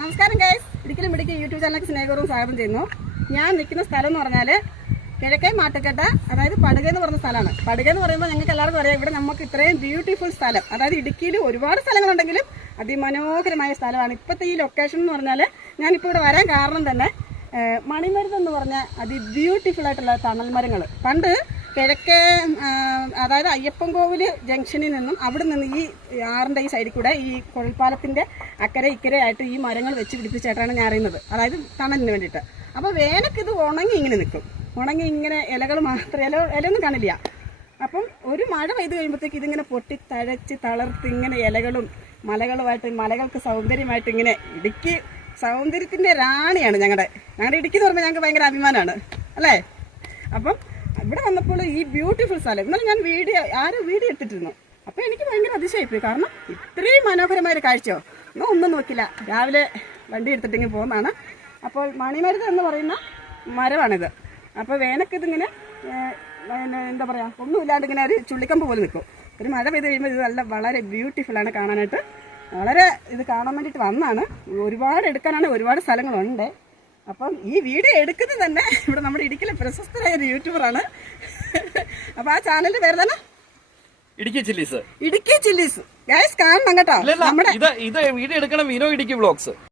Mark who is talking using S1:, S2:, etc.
S1: നമസ്കാരം guys ഇടുക്കിലും Idukki YouTube ചാനലിലേക്ക് സ്നേഹപൂർവം സ്വാഗതം ചെയ്യുന്നു. ഞാൻ നിൽക്കുന്ന സ്ഥലം എന്ന് പറഞ്ഞാൽ കിഴക്കേ മാട്ടക്കെട്ട അതായത് പടുക എന്ന് പറഞ്ഞ സ്ഥലമാണ്. പടുക എന്ന് പറയുമ്പോൾ ഞങ്ങൾക്ക് എല്ലാവർക്കും അറിയാം ഇവിടെ നമുക്ക് ഇത്രയും ബ്യൂട്ടിഫുൾ സ്ഥലം. അതായത് ഇടുക്കിയിൽ ഒരുപാട് സ്ഥലങ്ങളുണ്ടെങ്കിലും അതിമനോഹരമായ സ്ഥലമാണ്. ഇപ്പോഴത്തെ ഈ ലൊക്കേഷൻ എന്ന് പറഞ്ഞാൽ ഞാനിപ്പോൾ ഇവിടെ വരാൻ കാരണം തന്നെ മണിമരുന്ന് എന്ന് പറഞ്ഞ അതി ബ്യൂട്ടിഫുൾ ആയിട്ടുള്ള തണൽ മരങ്ങൾ. പണ്ട് കിഴക്കേ അതായത് അയ്യപ്പൻകോവിൽ ജംഗ്ഷനിൽ നിന്നും അവിടെ നിന്ന് ഈ ആറിന്റെ ഈ സൈഡിൽ കൂടെ ഈ കുഴൽപ്പാലത്തിന്റെ അക്കരെ ഇക്കരെ ആയിട്ട് ഈ മരങ്ങൾ വെച്ച് പിടിപ്പിച്ചായിട്ടാണ് ഞാൻ അറിയുന്നത്. അതായത് തണലിന് വേണ്ടിയിട്ട്. അപ്പോൾ വേനൽക്ക് ഇത് ഉണങ്ങി ഇങ്ങനെ നിൽക്കും. ഉണങ്ങി ഇങ്ങനെ ഇലകൾ മാത്രം ഇല ഇലയൊന്നും കാണില്ല. അപ്പം ഒരു മഴ പെയ്ത് കഴിയുമ്പോഴത്തേക്ക് ഇതിങ്ങനെ പൊട്ടി തഴച്ച് തളർത്ത് ഇങ്ങനെ ഇലകളും മലകളുമായിട്ട് മലകൾക്ക് സൗന്ദര്യമായിട്ട് ഇങ്ങനെ ഇടുക്കി സൗന്ദര്യത്തിന്റെ റാണിയാണ് ഞങ്ങളുടെ ഞങ്ങളുടെ ഇടുക്കി എന്ന് പറഞ്ഞാൽ ഞങ്ങൾക്ക് ഭയങ്കര അഭിമാനമാണ്. അല്ലേ? അപ്പം ഇവിടെ വന്നപ്പോൾ ഈ ബ്യൂട്ടിഫുൾ സ്ഥലം. ഇന്നലെ ഞാൻ വീഡിയോ ആരും വീഡിയോ എടുത്തിട്ടിരുന്നു. അപ്പോൾ എനിക്ക് ഭയങ്കര അതിശയപ്പോയി കാരണം ഇത്രയും മനോഹരമായ ഒരു കാഴ്ചയോ? ഞാൻ ഒന്നും നോക്കില്ല രാവിലെ വണ്ടി എടുത്തിട്ടെങ്കിൽ പോകുന്നതാണ്. അപ്പോൾ മണിമരുത് എന്ന് പറയുന്ന മരമാണിത്. അപ്പോൾ വേനൊക്കെ ഇതിങ്ങനെ എന്താ പറയുക ഒന്നുമില്ലാണ്ട് ഇങ്ങനെ ഒരു ചുള്ളിക്കമ്പ് പോലെ നിൽക്കും. ഒരു മഴ പെയ്ത് കഴിയുമ്പോൾ ഇത് നല്ല വളരെ ബ്യൂട്ടിഫുൾ ആണ് കാണാനായിട്ട്. വളരെ ഇത് കാണാൻ വേണ്ടിയിട്ട് വന്നാണ്. ഒരുപാട് എടുക്കാനാണ് ഒരുപാട് സ്ഥലങ്ങളുണ്ട്. അപ്പം ഈ വീഡിയോ എടുക്കുന്നത് തന്നെ ഇവിടെ നമ്മുടെ ഇടുക്കിയിലെ പ്രശസ്തരായ ഒരു യൂട്യൂബറാണ്. അപ്പോൾ ആ ചാനലിന്റെ പേര് തന്നെ?
S2: Idukki chillies.
S1: Idukki chillies. Guys കാണണം കേട്ടോ. നമ്മുടെ
S2: ഇത് ഇത് വീഡിയോ എടുക്കണം വിനോ ഇടുക്കി വ്ളോഗ്സ്